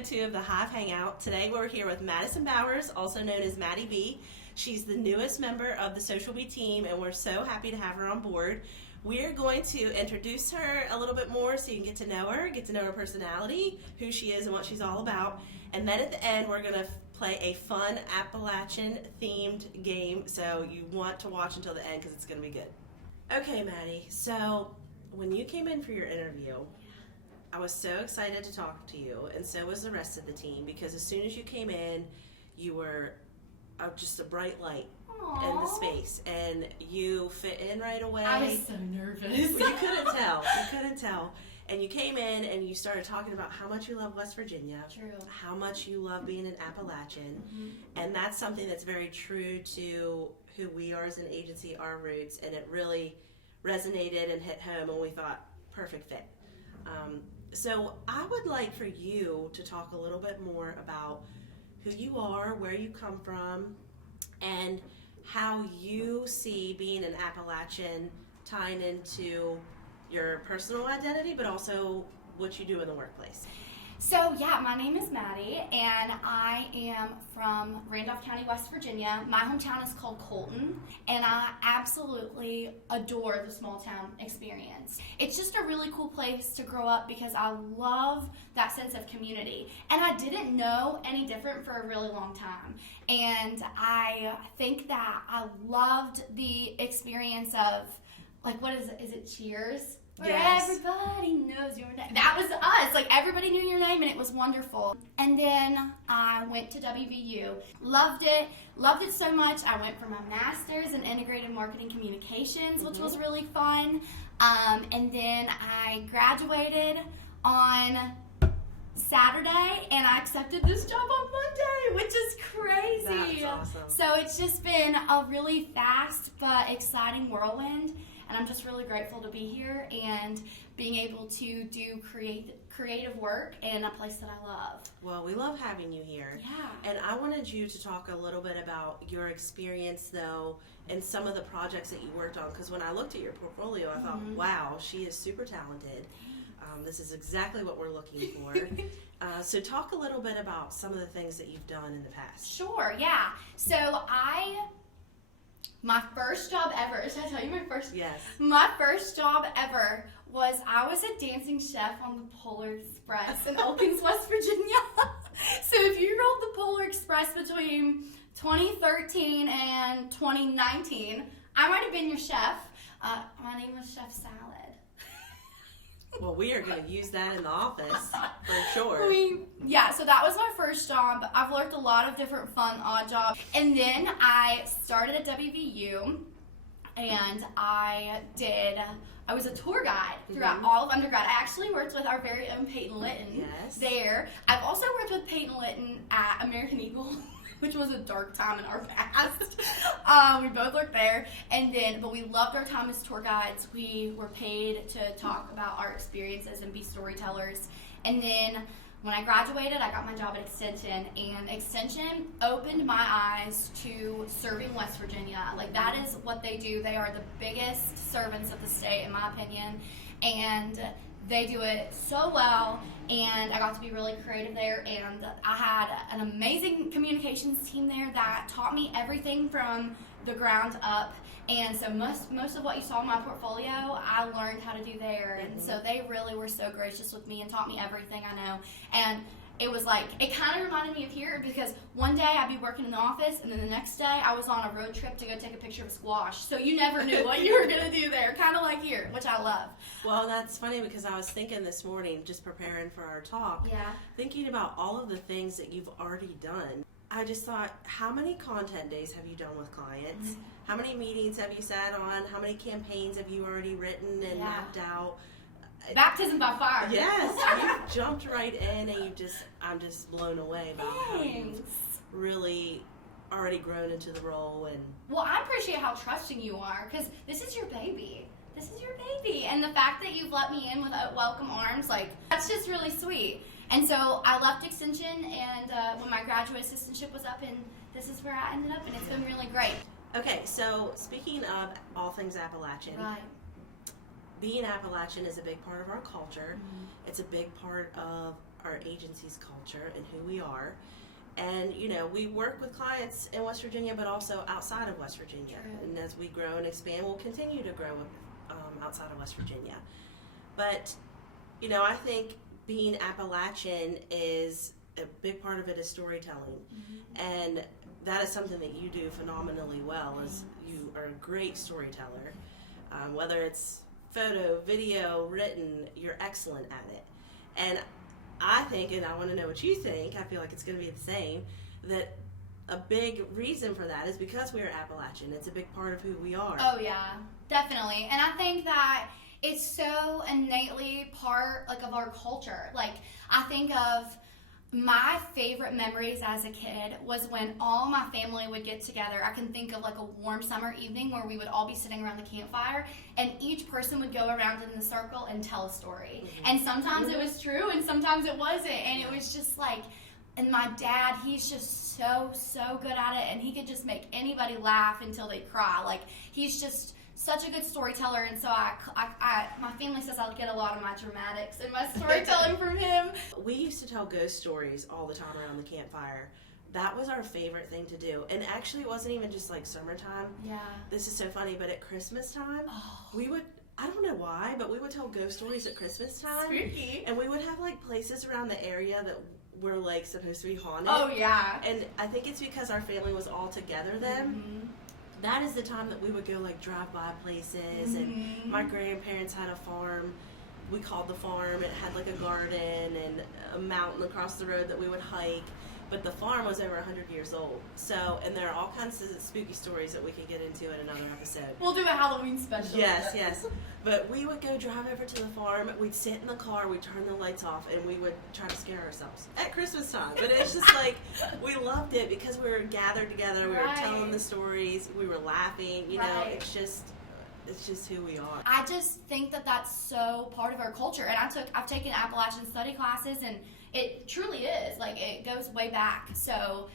episode 2 of the Hive Hangout. Today we're here with Madison Bowers, also known as Maddi B. She's the newest member of the Social B team, and we're so happy to have her on board. We're going to introduce her a little bit more so you can get to know her personality, who she is and what she's all about. And then at the end, we're going to play a fun Appalachian-themed game, so you want to watch until the end because it's going to be good. Okay, Maddi, so when you came in for your interview, I was so excited to talk to you, and so was the rest of the team, because as soon as you came in, you were just a bright light in the space, and you fit in right away. I was so nervous. You couldn't tell. And you came in and you started talking about how much you love West Virginia. True. How much you love being an Appalachian. Mm-hmm. And that's something that's very true to who we are as an agency, our roots, and it really resonated and hit home, and we thought, perfect fit. So I would like for you to talk a little bit more about who you are, where you come from, and how you see being an Appalachian tying into your personal identity, but also what you do in the workplace. So yeah, my name is Maddi, and I am from Randolph County, West Virginia. My hometown is called Colton, and I absolutely adore the small town experience. It's just a really cool place to grow up because I love that sense of community. And I didn't know any different for a really long time. And I think that I loved the experience of, like, what is it? Is it Cheers? Where everybody knows your name. That was us. Like, everybody knew your name, and it was wonderful. And then I went to WVU. Loved it so much. I went for my master's in integrated marketing communications, which was really fun. And then I graduated on Saturday, and I accepted this job on Monday, which is crazy. That's awesome. So it's just been a really fast but exciting whirlwind. And I'm just really grateful to be here and being able to do creative work in a place that I love. Well, we love having you here. Yeah. And I wanted you to talk a little bit about your experience, though, and some of the projects that you worked on. Because when I looked at your portfolio, I thought, wow, she is super talented. This is exactly what we're looking for. So talk a little bit about some of the things that you've done in the past. Sure, yeah. So my first job ever, should I tell you my first? Yes. My first job ever was I was a dancing chef on the Polar Express in Elkins, West Virginia. So if you rode the Polar Express between 2013 and 2019, I might have been your chef. My name was Chef Salad. Well, we are going to use that in the office for sure. So that was my first job. I've worked a lot of different fun, odd jobs. And then I started at WVU, and I was a tour guide throughout all of undergrad. I actually worked with our very own Peyton Litton there. I've also worked with Peyton Litton at American Eagle, which was a dark time in our past. We both worked there, but we loved our time as tour guides. We were paid to talk about our experiences and be storytellers. And then when I graduated, I got my job at Extension, and Extension opened my eyes to serving West Virginia. Like, that is what they do. They are the biggest servants of the state, in my opinion, and they do it so well, and I got to be really creative there, and I had an amazing communications team there that taught me everything from the ground up. And so most of what you saw in my portfolio, I learned how to do there. And so they really were so gracious with me and taught me everything I know. And it was like, it kind of reminded me of here, because one day I'd be working in the office, and then the next day I was on a road trip to go take a picture of a squash. So you never knew what you were going to do there, kind of like here, which I love. Well, that's funny, because I was thinking this morning, just preparing for our talk, thinking about all of the things that you've already done. I just thought, how many content days have you done with clients? How many meetings have you sat on? How many campaigns have you already written and mapped out? Baptism by fire. Yes, you jumped right in, and I'm just blown away about how you've really already grown into the role. And well, I appreciate how trusting you are, because this is your baby. And the fact that you've let me in with welcome arms, like, that's just really sweet. And so I left Extension, and when my graduate assistantship was up, and this is where I ended up, and it's been really great. Okay, so speaking of all things Appalachian, being Appalachian is a big part of our culture. It's a big part of our agency's culture and who we are. And, you know, we work with clients in West Virginia, but also outside of West Virginia. And as we grow and expand, we'll continue to grow outside of West Virginia. But, you know, I think being Appalachian is a big part of it is storytelling. And that is something that you do phenomenally well. Is you are a great storyteller. Whether it's photo, video, written, you're excellent at it. And I think, and I want to know what you think, I feel like it's going to be the same, that a big reason for that is because we're Appalachian. It's a big part of who we are. Oh, yeah, definitely. And I think that it's so innately part, like, of our culture. Like, I think of my favorite memories as a kid was when all my family would get together. I can think of like a warm summer evening where we would all be sitting around the campfire and each person would go around in the circle and tell a story. And sometimes it was true and sometimes it wasn't. And it was just like, and my dad, he's just so good at it, and he could just make anybody laugh until they cry. Like, he's just such a good storyteller, and so my family says I get a lot of my dramatics and my storytelling from him. We used to tell ghost stories all the time around the campfire. That was our favorite thing to do. And actually, it wasn't even just like summertime. Yeah. This is so funny, but at Christmas time, we would, I don't know why, but we would tell ghost stories at Christmas time. Spooky. And we would have like places around the area that were like supposed to be haunted. Oh, yeah. And I think it's because our family was all together then. That is the time that we would go like drive by places. And my grandparents had a farm. We called the farm. It had like a garden and a mountain across the road that we would hike. But the farm was over 100 years old. So, and there are all kinds of spooky stories that we could get into in another episode. We'll do a Halloween special. Yes, yes. But we would go drive over to the farm. We'd sit in the car. We'd turn the lights off, and we would try to scare ourselves at Christmas time. But it's just like, we loved it because we were gathered together. We were telling the stories. We were laughing. You know, it's just who we are. I just think that that's so part of our culture. And I've taken Appalachian study classes, and it truly is. Like, it goes way back. So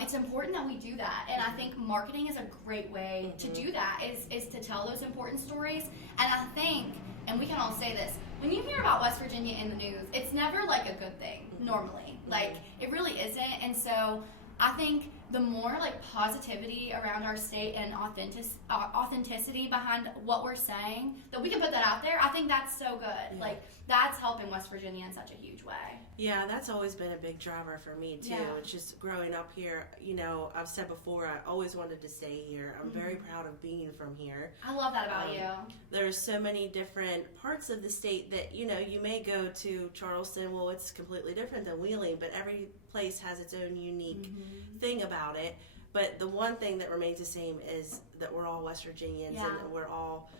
it's important that we do that. And I think marketing is a great way to do that, is to tell those important stories. And I think, and we can all say this, when you hear about West Virginia in the news, it's never like a good thing, normally. Like, it really isn't. And so I think the more like positivity around our state and authenticity behind what we're saying, that we can put that out there, I think that's so good. Like, that's helping West Virginia in such a huge way. Yeah, that's always been a big driver for me too. It's just growing up here, you know, I've said before, I always wanted to stay here. I'm very proud of being from here. I love that about you. There's so many different parts of the state that, you know, you may go to Charleston, well, it's completely different than Wheeling, but every place has its own unique thing about it. But the one thing that remains the same is that we're all West Virginians and we're all,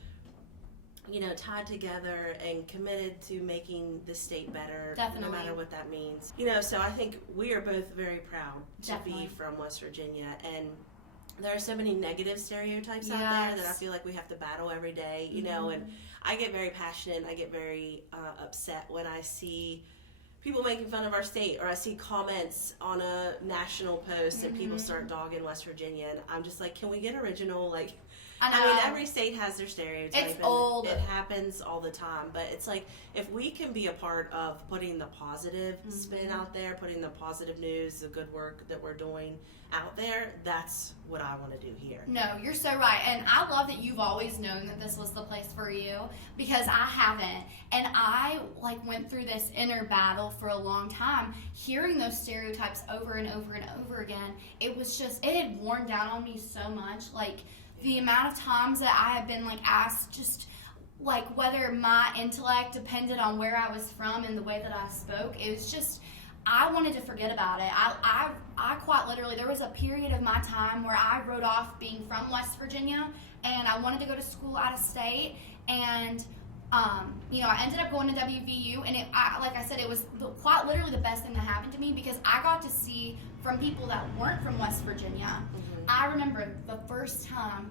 you know, tied together and committed to making the state better, no matter what that means. You know, so I think we are both very proud to be from West Virginia, and there are so many negative stereotypes out there that I feel like we have to battle every day, you know, and I get very passionate and I get very upset when I see people making fun of our state, or I see comments on a national post and people start dogging West Virginia, and I'm just like, can we get original? Like, I mean, every state has their stereotype. It's old. It happens all the time. But it's like, if we can be a part of putting the positive spin out there, putting the positive news, the good work that we're doing out there, that's what I want to do here. No, you're so right. And I love that you've always known that this was the place for you, because I haven't. And I like went through this inner battle for a long time, hearing those stereotypes over and over and over again. It was just, it had worn down on me so much. Like, the amount of times that I have been like asked just like whether my intellect depended on where I was from and the way that I spoke, it was just, I wanted to forget about it. I quite literally, there was a period of my time where I wrote off being from West Virginia, and I wanted to go to school out of state, and you know, I ended up going to WVU, and like I said, it was quite literally the best thing that happened to me, because I got to see from people that weren't from West Virginia. I remember the first time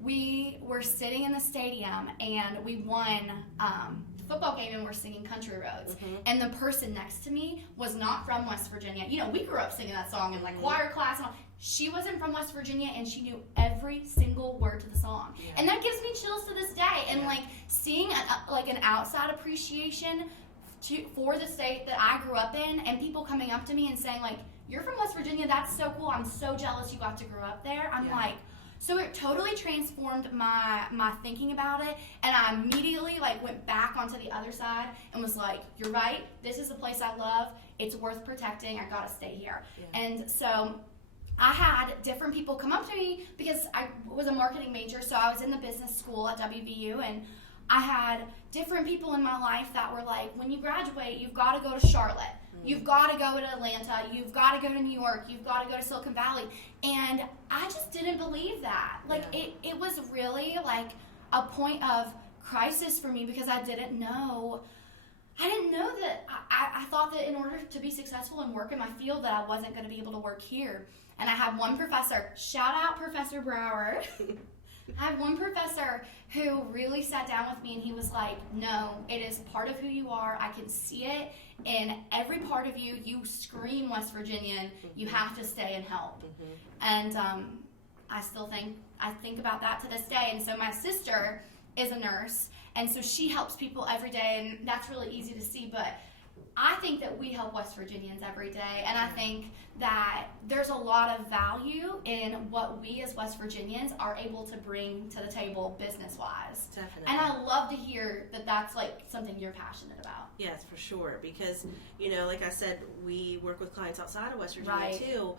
we were sitting in the stadium and we won the football game and we're singing Country Roads. And the person next to me was not from West Virginia. You know, we grew up singing that song in like choir class and all. She wasn't from West Virginia, and she knew every single word to the song. And that gives me chills to this day. And like seeing like an outside appreciation for the state that I grew up in, and people coming up to me and saying like, "You're from West Virginia. That's so cool. I'm so jealous you got to grow up there." I'm like, so it totally transformed my thinking about it, and I immediately like went back onto the other side and was like, "You're right. This is a place I love. It's worth protecting. I gotta stay here." And so I had different people come up to me because I was a marketing major, so I was in the business school at WVU, and I had different people in my life that were like, "When you graduate, you've got to go to Charlotte. You've got to go to Atlanta. You've got to go to New York. You've got to go to Silicon Valley." And I just didn't believe that. Like, it was really like a point of crisis for me because I didn't know that I thought that in order to be successful and work in my field that I wasn't going to be able to work here. And I had one professor, shout out Professor Brower. I had one professor who really sat down with me and he was like, "No, it is part of who you are. I can see it in every part of you. You scream West Virginian. You have to stay and help." And I think about that to this day. And so my sister is a nurse, and so she helps people every day, and that's really easy to see. But I think that we help West Virginians every day, and I think that there's a lot of value in what we as West Virginians are able to bring to the table business-wise. Definitely. And I love to hear that that's like something you're passionate about. Yes, for sure, because, like I said, we work with clients outside of West Virginia too,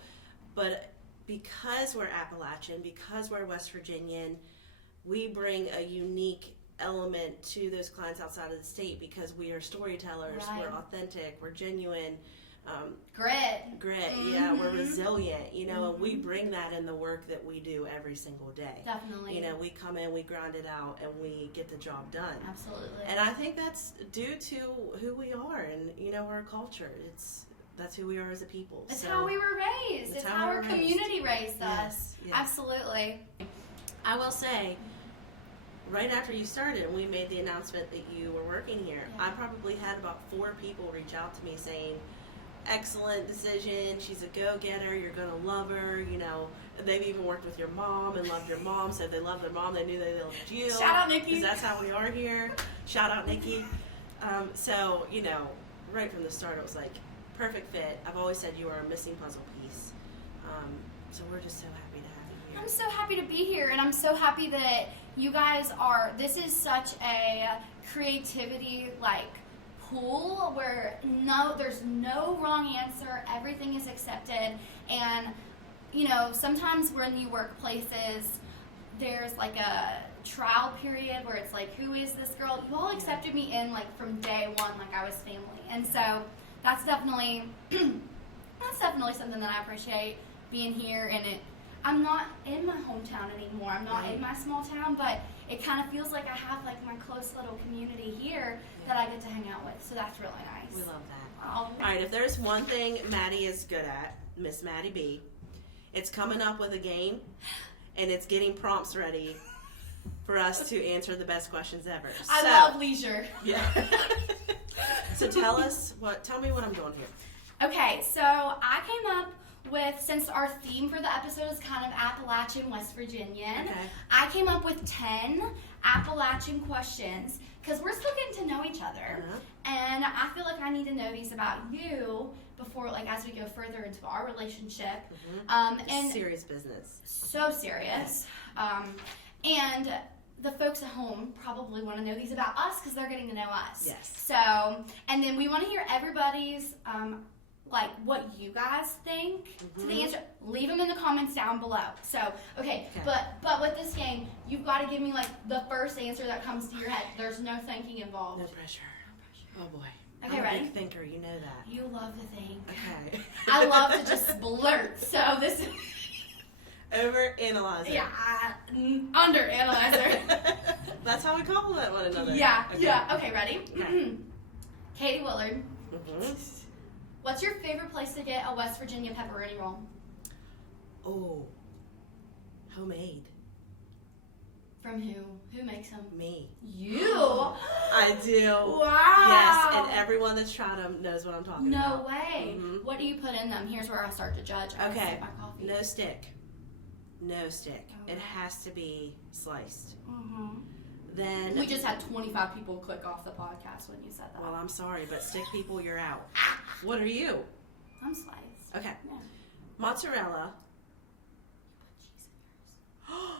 but because we're Appalachian, because we're West Virginian, we bring a unique element to those clients outside of the state because we are storytellers, we're authentic, we're genuine. Grit, we're resilient, and we bring that in the work that we do every single day. Definitely. We come in, we grind it out, and we get the job done. Absolutely. And I think that's due to who we are and, our culture. That's who we are as a people. It's how we were raised. It's how our community raised us. Yes. Absolutely. I will say, right after you started, we made the announcement that you were working here. I probably had about 4 people reach out to me saying, "Excellent decision. She's a go-getter. You're going to love her." They've even worked with your mom and loved your mom. So if they loved their mom, they knew they loved you. Shout out, Nikki. Because that's how we are here. Shout out, Nikki. So, right from the start, it was like, perfect fit. I've always said you are a missing puzzle piece. So we're just so happy to have you here. I'm so happy to be here, and I'm so happy that you guys this is such a creativity, pool where there's no wrong answer, everything is accepted, and, sometimes when you work places, there's, a trial period where it's like, who is this girl? You all accepted me in, from day one, I was family, and so that's definitely something that I appreciate being here, and I'm not in my hometown anymore. I'm not in my small town, but it kind of feels like I have my close little community here that I get to hang out with. So that's really nice. We love that. All right, if there's one thing Maddi is good at, Miss Maddi B, it's coming up with a game, and it's getting prompts ready for us to answer the best questions ever. I love leisure. Yeah. So tell me what I'm doing here. Okay, so I came up with, since our theme for the episode is kind of Appalachian West Virginian, I came up with 10 Appalachian questions because we're still getting to know each other, and I feel like I need to know these about you before, as we go further into our relationship. And serious business. So serious. And the folks at home probably want to know these about us because they're getting to know us. Yes. So, and then we want to hear everybody's what you guys think to the answer. Leave them in the comments down below. So, okay. But with this game, you've got to give me the first answer that comes to your head. There's no thinking involved. No pressure. Oh boy. Okay, I'm ready? a big thinker, you know that. You love to think. Okay. I love to just blurt. So this is overanalyzer. Yeah, underanalyzer. That's how we compliment one another. Yeah. Okay, ready? Okay. Katie Willard. Mm-hmm. What's your favorite place to get a West Virginia pepperoni roll? Oh, homemade. From who? Who makes them? Me. You? I do. Wow. Yes, and everyone that's tried them knows what I'm talking about. No way. Mm-hmm. What do you put in them? Here's where I start to judge. Okay. My coffee. No stick. No stick. Okay. It has to be sliced. Mm-hmm. Then We just had 25 people click off the podcast when you said that. Well, I'm sorry, but stick people, you're out. What are you? I'm sliced. Okay. Yeah. Mozzarella. Cheese in yours.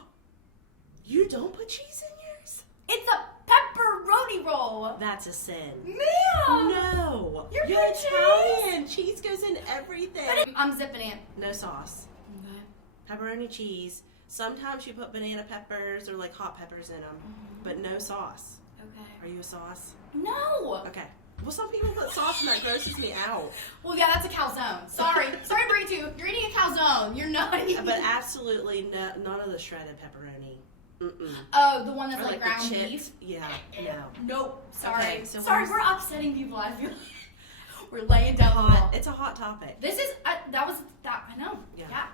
You don't put cheese in yours? It's a pepperoni roll. That's a sin. Ma'am. No. You're Italian. Cheese goes in everything. I'm zipping it. No sauce. Okay. Pepperoni cheese. Sometimes you put banana peppers or like hot peppers in them, but no sauce. Okay. Are you a sauce? No. Okay. Well, some people put sauce and that grosses me out. Well, yeah, that's a calzone. Sorry, Brie. You're eating a calzone. You're not eating. But absolutely none of the shredded pepperoni. Mm-mm. Oh, the one that's Or like ground the chips. beef. Yeah. No. Nope. Sorry. Okay, so Sorry, we're upsetting people. I feel like we're laying down the law. It's a hot topic. This is that I know. Yeah.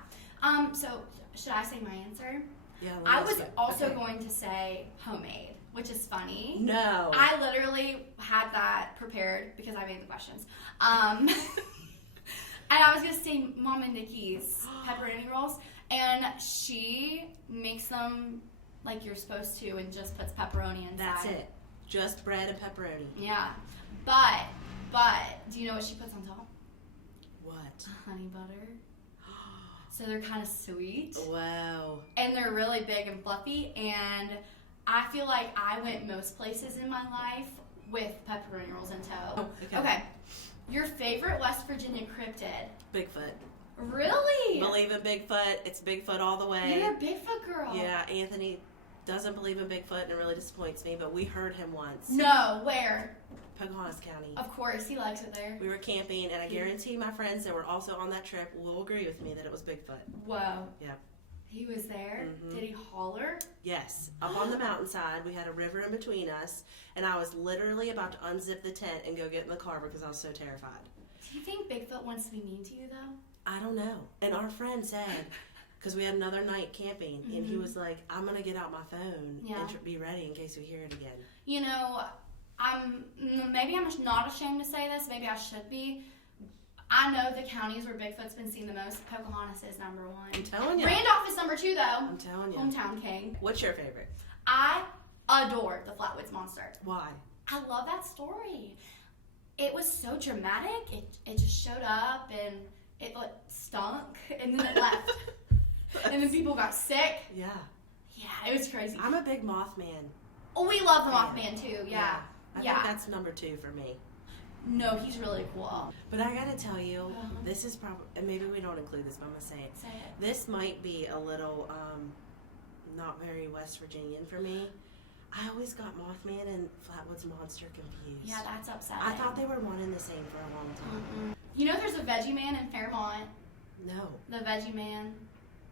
So should I say my answer? Yeah. I was also okay. going to say homemade, which is funny. No. I literally had that prepared because I made the questions. And I was gonna say Mama Nikki's pepperoni rolls, and she makes them like you're supposed to, and just puts pepperoni inside. That's it. Just bread and pepperoni. Yeah, but do you know what she puts on top? What? Honey butter. So they're kind of sweet. Wow. And they're really big and fluffy, and I feel like I went most places in my life with pepperoni rolls in tow. Oh, Okay. Your favorite West Virginia cryptid? Bigfoot. Really? Believe in Bigfoot. It's Bigfoot all the way. You're a Bigfoot girl. Yeah, Anthony doesn't believe in Bigfoot and it really disappoints me, but we heard him once. No, where? Pocahontas County. Of course, he likes it there. We were camping, and I guarantee my friends that were also on that trip will agree with me that it was Bigfoot. Whoa. Yeah. He was there? Mhm. Did he holler? Yes. Up on the mountainside, we had a river in between us, and I was literally about to unzip the tent and go get in the car because I was so terrified. Do you think Bigfoot wants to be mean to you, though? I don't know. And our friend said, because we had another night camping, and he was like, I'm going to get out my phone and be ready in case we hear it again. You know, maybe I'm not ashamed to say this, maybe I should be. I know the counties where Bigfoot's been seen the most. Pocahontas is number one. I'm telling you. Randolph is number two, though. I'm telling you. Hometown king. What's your favorite? I adore the Flatwoods Monster. Why? I love that story. It was so dramatic. It just showed up and it like stunk and then it left. And then people got sick. Yeah. Yeah, it was crazy. I'm a big Mothman. Oh, we love the Mothman too. Yeah. I think that's number 2 for me. No, he's really cool. But I gotta tell you, this is probably, and maybe we don't include this, but I'm gonna say it. Say it. This might be a little, not very West Virginian for me. I always got Mothman and Flatwoods Monster confused. Yeah, that's upsetting. I thought they were one and the same for a long time. You know there's a Veggie Man in Fairmont? No. The Veggie Man.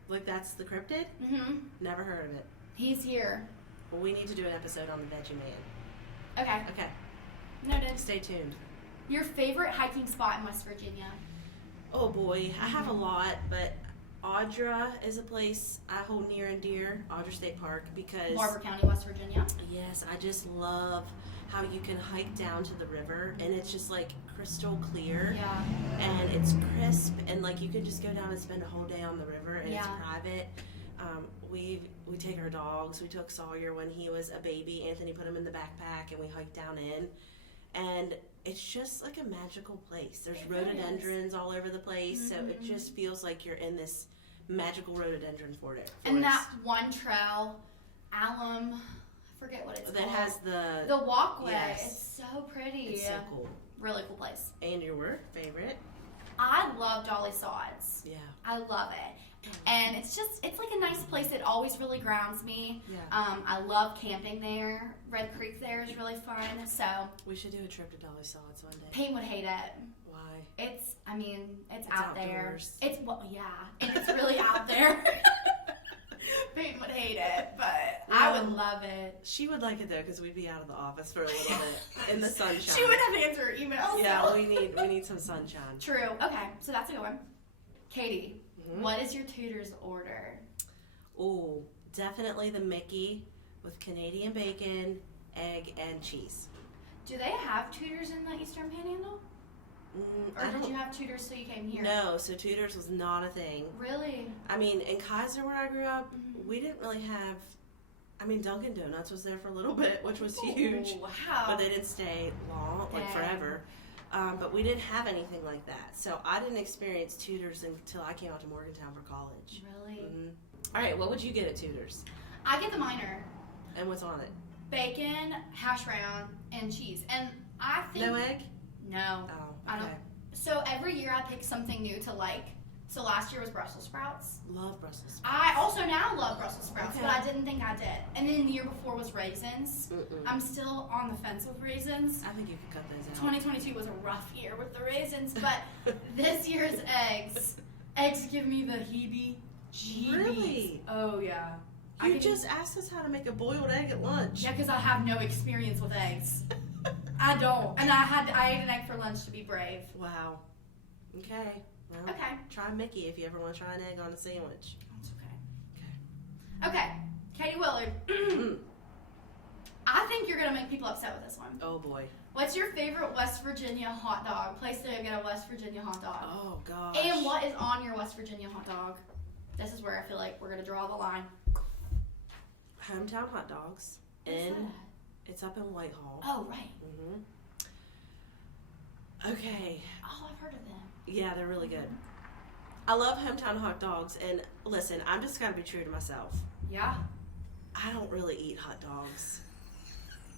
Like that's the cryptid? Mm-hmm. Never heard of it. He's here. Well, we need to do an episode on the Veggie Man. Okay. Okay. Noted. Stay tuned. Your favorite hiking spot in West Virginia? Oh boy, I have a lot, but Audra is a place I hold near and dear, Audra State Park, because Barber County, West Virginia. yes, I just love how you can hike down to the river and it's just like crystal clear. Yeah. And it's crisp and like you can just go down and spend a whole day on the river and it's private. We take our dogs. We took Sawyer when he was a baby. Anthony put him in the backpack and we hiked down in. And it's just like a magical place. There's rhododendrons all over the place, so it just feels like you're in this magical rhododendron forest. And that one trail, alum, I forget what it's that called. has the walkway. Yes. It's so pretty. It's so cool. Really cool place. And your favorite? I love Dolly Sods. Yeah. I love it. And it's like a nice place. It always really grounds me. Yeah. I love camping there. Red Creek there is really fun. So We should do a trip to Dolly Sods one day. Peyton would hate it. Why? It's out outdoors. there. And it's really out there. Peyton would hate it, but I would love it. She would like it though, because we'd be out of the office for a little bit in the sunshine. She would have to answer her emails. Yeah, so. we need some sunshine. True. Okay, so that's a good one. Katie, what is your tutor's order? Ooh, definitely the Mickey with Canadian bacon, egg, and cheese. Do they have tutors in the Eastern Panhandle? Or did you have tutors so you came here? No, so tutors was not a thing. Really? I mean, in Kaiser where I grew up, we didn't really have, I mean, Dunkin' Donuts was there for a little bit, which was huge. Wow. But they didn't stay long, like forever. But we didn't have anything like that. So I didn't experience Tudor's until I came out to Morgantown for college. Really? Mm-hmm. All right, what would you get at Tudor's? I get the minor. And what's on it? Bacon, hash brown, and cheese. And I think... No egg? No. Oh, okay. I don't. So every year I pick something new to like. So last year was Brussels sprouts. Love Brussels sprouts. I also now love Brussels sprouts, Okay. but I didn't think I did. And then the year before was raisins. I'm still on the fence with raisins. I think you could cut those out. 2022 was a rough year with the raisins, but this year's eggs. Eggs give me the heebie-jeebies. Really? Oh, yeah. You just asked us how to make a boiled egg at lunch. Yeah, because I have no experience with eggs. I don't. And I ate an egg for lunch to be brave. Wow. Okay. Well, Okay. try Mickey if you ever want to try an egg on a sandwich. That's okay. Okay. Katie Willard. I think you're going to make people upset with this one. Oh, boy. What's your favorite West Virginia hot dog? Place to get a West Virginia hot dog. Oh, gosh. And what is on your West Virginia hot dog? This is where I feel like we're going to draw the line. Hometown hot dogs. What's And that? it's up in Whitehall. Oh, right. Okay. Oh, I've heard of them. Yeah, they're really good. I love hometown hot dogs. And listen, I'm just going to be true to myself. Yeah. I don't really eat hot dogs.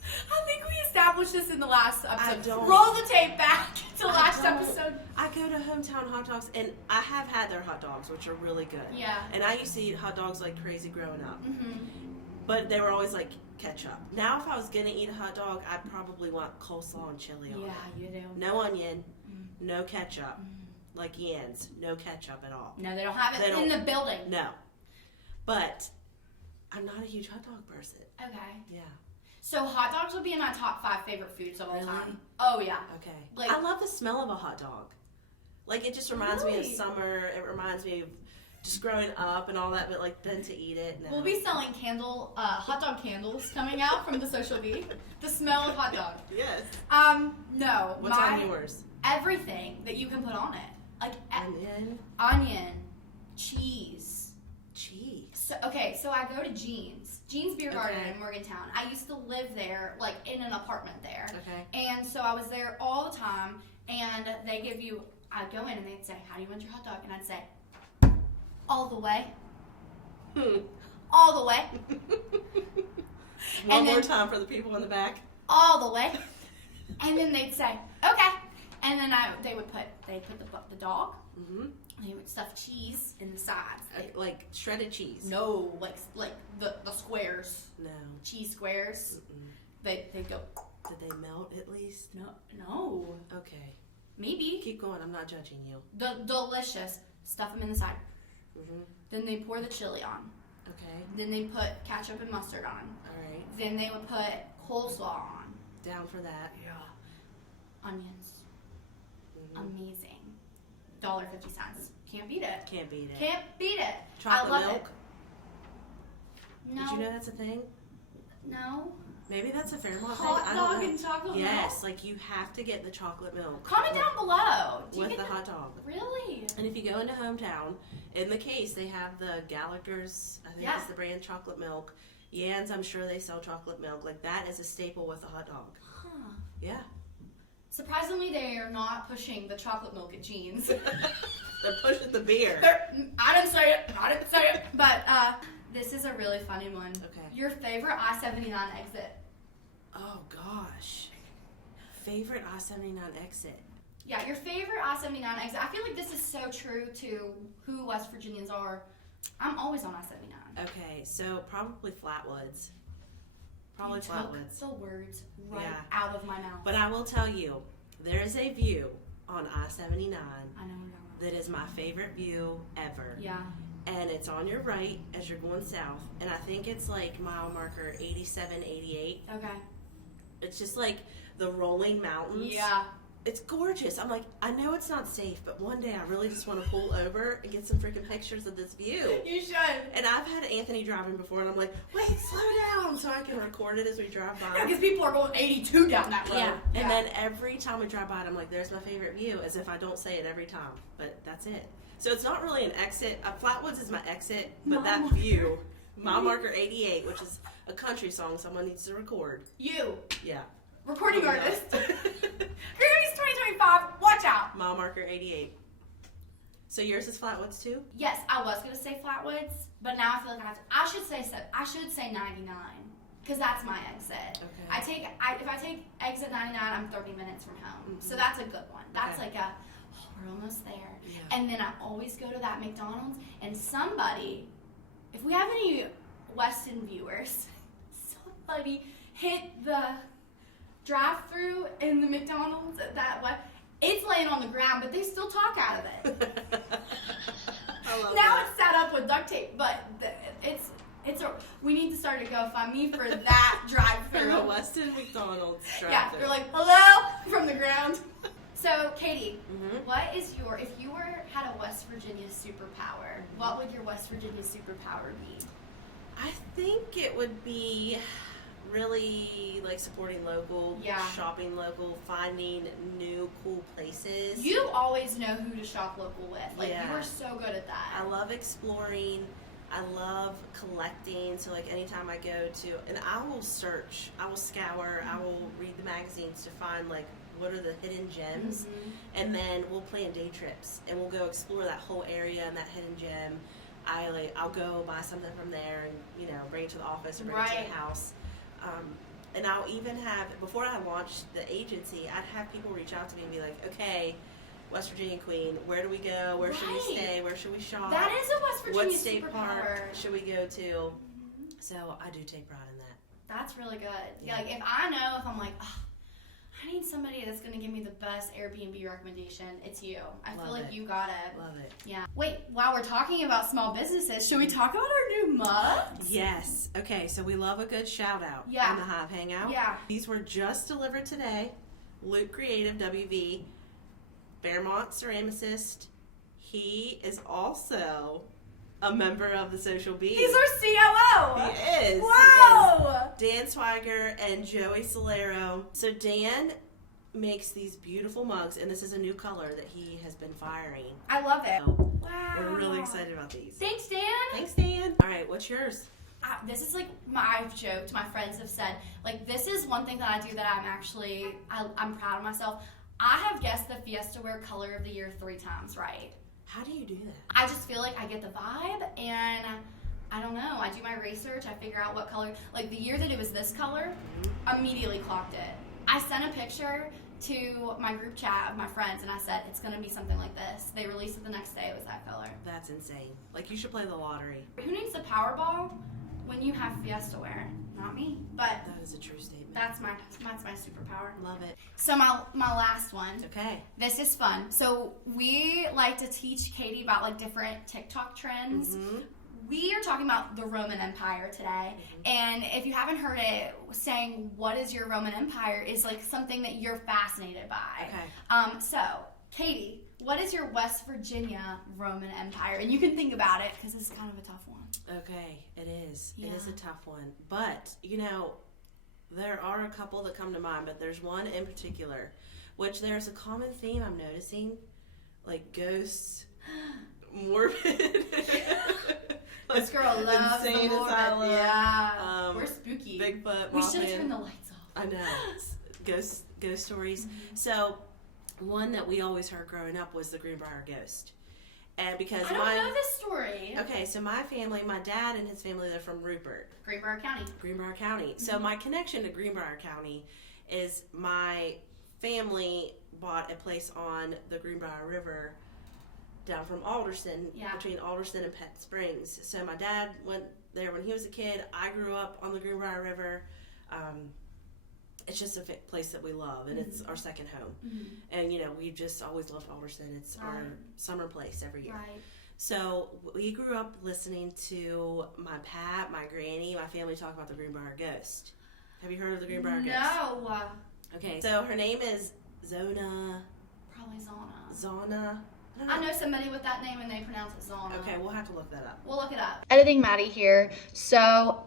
I think we established this in the last episode. I don't. Roll the tape back to last don't. episode. I go to hometown hot dogs, and I have had their hot dogs, which are really good. Yeah. And I used to eat hot dogs like crazy growing up. Mm-hmm. But they were always like ketchup. Now, if I was going to eat a hot dog, I'd probably want coleslaw and chili on it. Yeah, you do. No onion, no ketchup. Like Yan's, no ketchup at all. No, they don't have it They in don't- the building. No. But I'm not a huge hot dog person. Okay. Yeah. So hot dogs would be in my top 5 favorite foods of all Really? time. Oh, yeah. Okay. Like- I love the smell of a hot dog. Like, it just reminds me of Really? summer. It reminds me of just growing up and all that, but like then to eat it. No. We'll be selling hot dog candles coming out from the Social Bee. The smell of hot dog. Yes. No. What's on yours? Everything that you can put on it. Like onion, cheese. Cheese. So I go to Jean's Beer Garden in Morgantown. I used to live there, like in an apartment there. Okay. And so I was there all the time, and I'd go in and they'd say, "How do you want your hot dog?" And I'd say, "All the way." All the way. One more time for the people in the back. All the way. And then they'd say, "Okay." And then they'd put the dog. Mm-hmm. They would stuff cheese in the sides. Like shredded cheese. No, like the squares. No. Cheese squares. Mm-mm. They go. Did they melt at least? No. Okay. Maybe. Keep going. I'm not judging you. Delicious. Stuff them in the side. Mm-hmm. Then they pour the chili on. Okay. Then they put ketchup and mustard on. All right. Then they would put coleslaw on. Down for that. Yeah. Onions. Mm-hmm. Amazing. $1.50. Can't beat it. Can't beat it. Can't beat it. Chocolate I love milk. it. No. Did you know that's a thing? No. Maybe that's a Fairmont thing. Hot I dog don't know. and chocolate milk? Yes, like you have to get the chocolate milk. Comment down below. Do you With get the hot dog. Really? And if you go into hometown, in the case they have the Gallagher's, I think that's the brand, chocolate milk. Yan's, I'm sure they sell chocolate milk. Like that is a staple with a hot dog. Huh. Yeah. Surprisingly, they are not pushing the chocolate milk at Jean's. They're pushing the beer. I didn't say it. But this is a really funny one. Okay. Your favorite I-79 exit? Oh gosh. Favorite I-79 exit? Yeah, your favorite I-79 exit. I feel like this is so true to who West Virginians are. I'm always on I-79. Okay, so probably Flatwoods. Probably You Flatwoods. took the words out of my mouth. But I will tell you, there is a view on I-79 I know. that is my favorite view ever. Yeah. And it's on your right as you're going south. And I think it's like mile marker 87, 88. Okay. It's just like the rolling mountains. Yeah. It's gorgeous. I'm like, I know it's not safe, but one day I really just want to pull over and get some freaking pictures of this view. You should. And I've had Anthony driving before, and I'm like, wait, slow down, so I can record it as we drive by. Yeah, because people are going 82 down that road. Yeah. And then every time we drive by it, I'm like, there's my favorite view, as if I don't say it every time. But that's it. So it's not really an exit. Flatwoods is my exit, but that view Mile marker 88, which is a country song someone needs to record. You. Yeah. Recording artist. Grammys 2025, watch out. Mile marker 88. So yours is Flatwoods too? Yes, I was gonna say Flatwoods, but now I feel like I should say 99, because that's my exit. Okay. If I take exit 99, I'm 30 minutes from home, so that's a good one. That's like we're almost there. Yeah. And then I always go to that McDonald's, and somebody, if we have any Weston viewers, somebody hit the drive-through in the McDonald's at that way. It's laying on the ground, but they still talk out of it. I love now that. it's set up with duct tape, but we need to start a GoFundMe for that drive-through. For a Weston McDonald's drive-through. Yeah, you're like, hello, from the ground. So, Katie, what is if you had a West Virginia superpower, what would your West Virginia superpower be? I think it would be really like supporting local, shopping local, finding new cool places. You always know who to shop local with. Like, Yeah. you are so good at that. I love exploring. I love collecting. So like anytime I go to, and I will search, I will scour, I will read the magazines to find like what are the hidden gems, and then we'll plan day trips and we'll go explore that whole area and that hidden gem. I'll go buy something from there and bring it to the office or bring it to the house. And I'll even have, before I launched the agency, I'd have people reach out to me and be like, okay, West Virginia Queen, where do we go? Where should we stay? Where should we shop? That is a West Virginia What state park should we go to? So I do take pride in that. That's really good. Yeah. Like, if I'm like, oh, I need somebody that's going to give me the best Airbnb recommendation, it's you. I feel like you got it. Love it. Yeah. Wait, while we're talking about small businesses, should we talk about our new mugs? Yes. Okay, so we love a good shout out on the Hive Hangout. Yeah. These were just delivered today. Luke Creative, WV, Fairmont ceramicist. He is also a member of the Social Bee. He's our COO. He is. Wow. He is. Dan Swiger and Joey Solero. So Dan makes these beautiful mugs, and this is a new color that he has been firing. I love it. So Wow. we're really excited about these. Thanks, Dan. Thanks, Dan. All right, what's yours? This is like I've joked, my friends have said, like, this is one thing that I do that I'm proud of myself. I have guessed the Fiesta Wear Color of the Year 3 times right. How do you do that? I just feel like I get the vibe, and I don't know. I do my research. I figure out what color. Like, the year that it was this color, immediately clocked it. I sent a picture to my group chat of my friends, and I said, it's going to be something like this. They released it the next day. It was that color. That's insane. Like, you should play the lottery. Who needs the Powerball when you have Fiesta Wear? Not me. But that is a true statement. that's my superpower. Love it. So my last one. Okay. This is fun. So we like to teach Katie about like different TikTok trends. We are talking about the Roman Empire today. And if you haven't heard it, saying what is your Roman Empire is like something that you're fascinated by. Okay. So Katie, what is your West Virginia Roman Empire? And you can think about it because it's kind of a tough one. Okay, it is. Yeah. It is a tough one. But, there are a couple that come to mind, but there's one in particular, which there's a common theme I'm noticing, like ghosts, morbid. This girl loves insane the morbid. asylum. Yeah. We're spooky. Bigfoot, We should Mothman. turn the lights off. I know. Ghost stories. So, one that we always heard growing up was the Greenbrier ghost. And because I don't know this story. Okay, so my family, my dad and his family, they're from Rupert. Greenbrier County. Greenbrier County. So my connection to Greenbrier County is my family bought a place on the Greenbrier River down from Alderson, between Alderson and Pet Springs. So my dad went there when he was a kid. I grew up on the Greenbrier River. It's just a place that we love, and it's our second home. And, we just always loved Alderson. It's our summer place every year. Right. So we grew up listening to my Pat, my granny, my family talk about the Greenbrier Ghost. Have you heard of the Greenbrier Ghost? No. Okay, so her name is Zona. Probably Zana. Zona. I know somebody with that name and they pronounce it Zana. Okay, we'll have to look that up. We'll look it up. Editing Maddi here. So,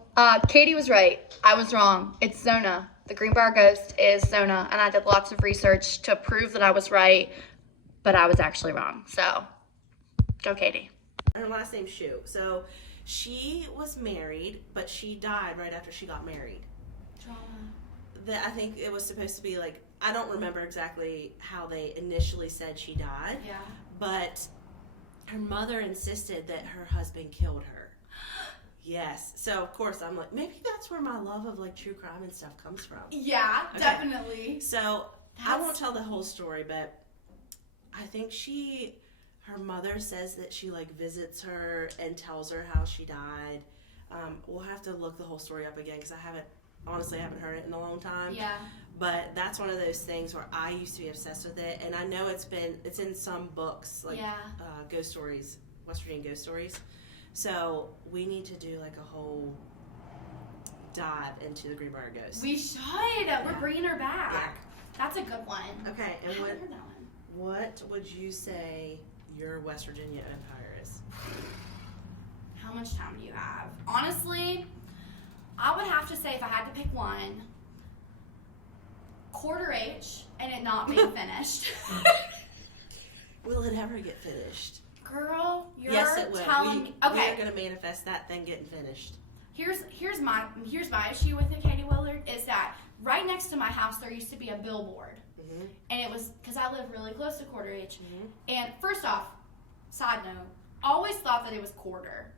Katie was right. I was wrong. It's Zona. The Greenbrier Ghost is Zona, and I did lots of research to prove that I was right, but I was actually wrong. So, go Katie. Her last name's Shu. So She was married, but she died right after she got married. Drama. I think it was supposed to be like, I don't remember exactly how they initially said she died. Yeah. But her mother insisted that her husband killed her. Yes. So, of course, I'm like, maybe that's where my love of, like, true crime and stuff comes from. Yeah, Okay. definitely. So, I won't tell the whole story, but I think her mother says that she, like, visits her and tells her how she died. We'll have to look the whole story up again because I haven't heard it in a long time. Yeah. But that's one of those things where I used to be obsessed with it, and I know it's in some books, like ghost stories, West Virginia ghost stories. So we need to do like a whole dive into the Greenbrier ghost. We should. We're bringing her back. Yeah. That's a good one. Okay, I and haven't heard that one. what would you say your West Virginia empire is? How much time do you have? Honestly, I would have to say if I had to pick one, quarter H and it not being finished. Will it ever get finished? Girl, you're Yes, it will. telling me. We Okay, are going to manifest that thing getting finished. here's my issue with it, Katie Willard, is that right next to my house there used to be a billboard, and it was because I live really close to quarter H. And first off, side note, always thought that it was quarter,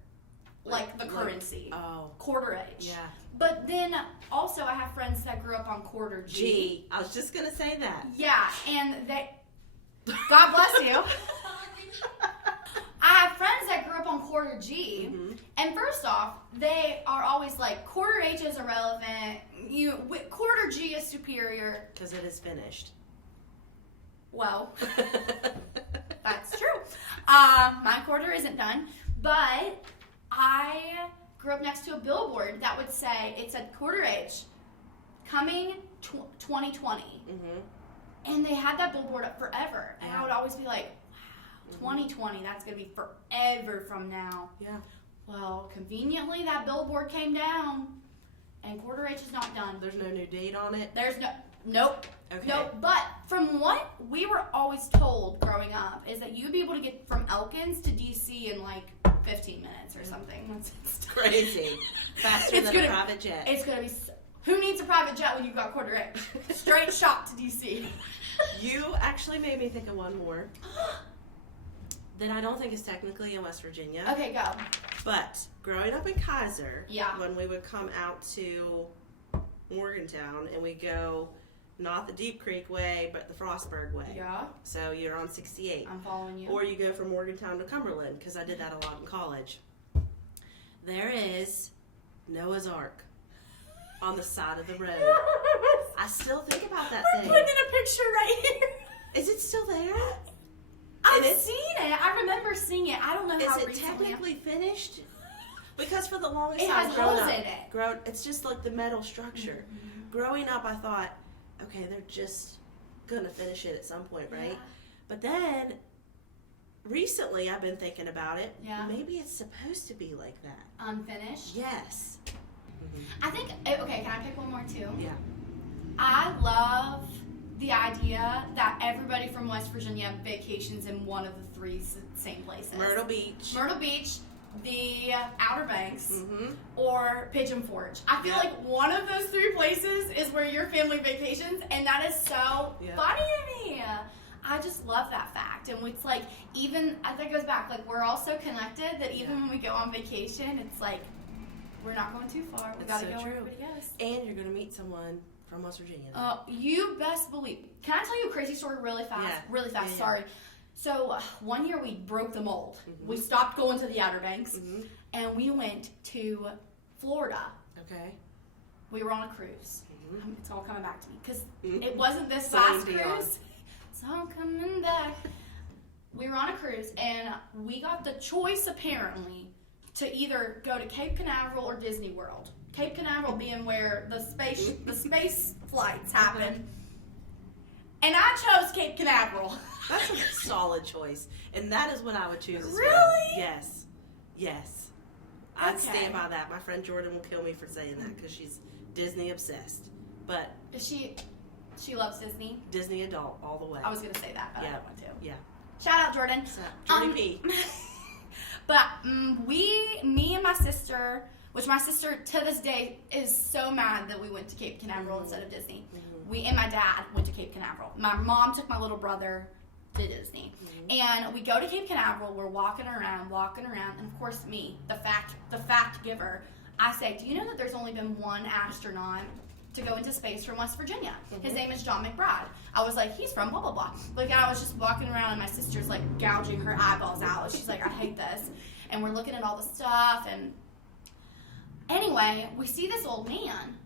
like the currency. Oh, Quarter H. yeah. But then also I have friends that grew up on quarter G. I was just going to say that. Yeah, and they, God bless you. I have friends that grew up on quarter G, and first off, they are always like, quarter H is irrelevant, quarter G is superior. Because it is finished. Well, that's true. My quarter isn't done, but I grew up next to a billboard that would say, it said quarter H, coming 2020. And they had that billboard up forever. And I would always be like, wow, 2020, that's going to be forever from now. Yeah. Well, conveniently, that billboard came down, and quarter H is not done. There's no new date on it? There's nope. Okay. Nope. But from what we were always told growing up is that you'd be able to get from Elkins to DC in like 15 minutes or something. That's crazy. Faster than a private jet. It's going to be... Who needs a private jet when you've got quarter H? Straight shot to DC. You actually made me think of one more that I don't think is technically in West Virginia. Okay, go. But growing up in Kaiser, Yeah. when we would come out to Morgantown and we go not the Deep Creek way, but the Frostburg way. Yeah. So you're on 68. I'm following you. Or you go from Morgantown to Cumberland, because I did that a lot in college. There is Noah's Ark on the side of the road. I still think about that We're thing. putting in a picture right here. Is it still there? I've seen it. I remember seeing it. I don't know how Is it recently. technically finished? Because for the longest It time, has growing holes up, in it. It's just like the metal structure. Growing up, I thought, okay, they're just gonna finish it at some point, right? Yeah. But then recently, I've been thinking about it. Yeah. Maybe it's supposed to be like that. Unfinished. Yes. I think. Okay, can I pick one more too? Yeah. I love the idea that everybody from West Virginia vacations in one of the three same places. Myrtle Beach. Myrtle Beach, the Outer Banks, Mm-hmm. or Pigeon Forge. I feel like one of those three places is where your family vacations, and that is so funny to me. I just love that fact. And it's like, even, that goes back, like, we're all so connected that even when we go on vacation, it's like, we're not going too far. We gotta go where everybody goes. And you're gonna meet someone from West Virginia. You best believe. Can I tell you a crazy story really fast? Yeah. Really fast, Yeah. sorry. So, one year we broke the mold. We stopped going to the Outer Banks, and we went to Florida. Okay. We were on a cruise. It's all coming back to me, because Mhm. it wasn't this Celine last Dion. cruise. It's all coming back. We were on a cruise, and we got the choice, apparently, to either go to Cape Canaveral or Disney World. Cape Canaveral being where the space flights happen. And I chose Cape Canaveral. That's a solid choice. And that is what I would choose as well. Really? Yes. Yes. I'd Okay. stand by that. My friend Jordan will kill me for saying that because she's Disney obsessed. But She loves Disney. Disney adult all the way. I was gonna say that, but I Yeah. don't want to. Yeah. Shout out Jordan. So, Jordy P. But me and my sister, which my sister to this day is so mad that we went to Cape Canaveral instead of Disney. We and my dad went to Cape Canaveral. My mom took my little brother to Disney. And we go to Cape Canaveral, we're walking around, and of course me, the fact giver, I say, do you know that there's only been one astronaut to go into space from West Virginia? His name is John McBride. I was like, he's from blah, blah, blah. Like, I was just walking around and my sister's like gouging her eyeballs out. She's like, I hate this. And we're looking at all the stuff, and anyway, we see this old man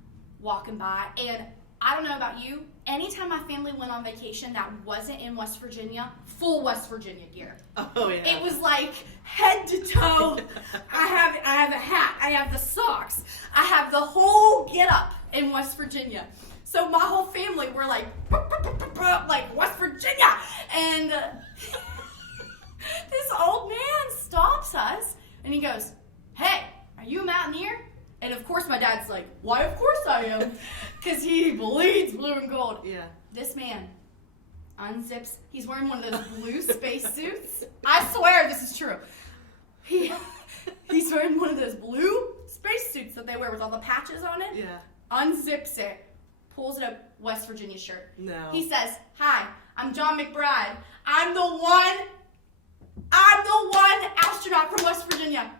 walking by, and I don't know about you, anytime my family went on vacation that wasn't in West Virginia, full West Virginia gear. Oh, yeah. It was like head to toe. I have a hat. I have the socks. I have the whole get up in West Virginia. So my whole family were like West Virginia. And this old man stops us and he goes, hey, are you a mountaineer? And of course my dad's like, why of course I am, because he bleeds blue and gold. Yeah. This man unzips, he's wearing one of those blue space suits. I swear this is true. He's wearing one of those blue space suits that they wear with all the patches on it. Yeah. Unzips it, pulls it up, West Virginia shirt. No. He says, hi, I'm John McBride. I'm the one astronaut from West Virginia.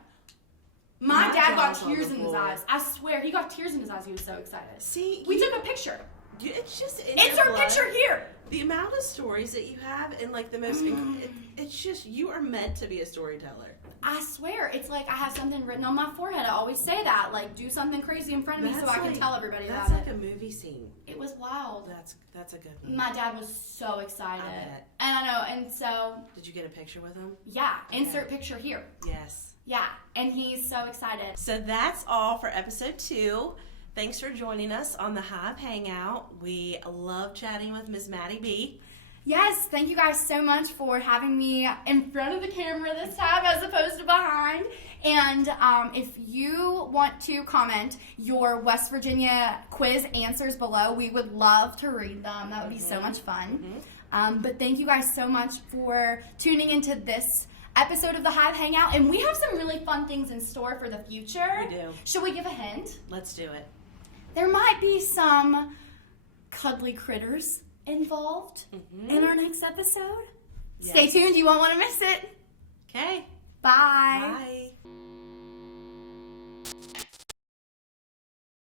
My dad got tears in his eyes. I swear, he got tears in his eyes. He was so excited. See, we took a picture. It's just It's our picture here. The amount of stories that you have, and like the most, it's just, you are meant to be a storyteller. I swear, it's like I have something written on my forehead. I always say that, like, do something crazy in front of me so I can tell everybody about it. That's like a movie scene. It was wild. That's a good one. My dad was so excited. I bet. And I know, and so. Did you get a picture with him? Yeah, insert picture here. Yes. Yeah, and he's so excited. So that's all for episode 2. Thanks for joining us on the Hive Hangout. We love chatting with Ms. Maddi B. Yes, thank you guys so much for having me in front of the camera this time as opposed to behind. And if you want to comment your West Virginia quiz answers below, we would love to read them. That would be so much fun. But thank you guys so much for tuning into this episode of the Hive Hangout. And we have some really fun things in store for the future. We do. Should we give a hint? Let's do it. There might be some cuddly critters involved in our next episode. Yes. Stay tuned. You won't want to miss it. Okay. Bye. Bye.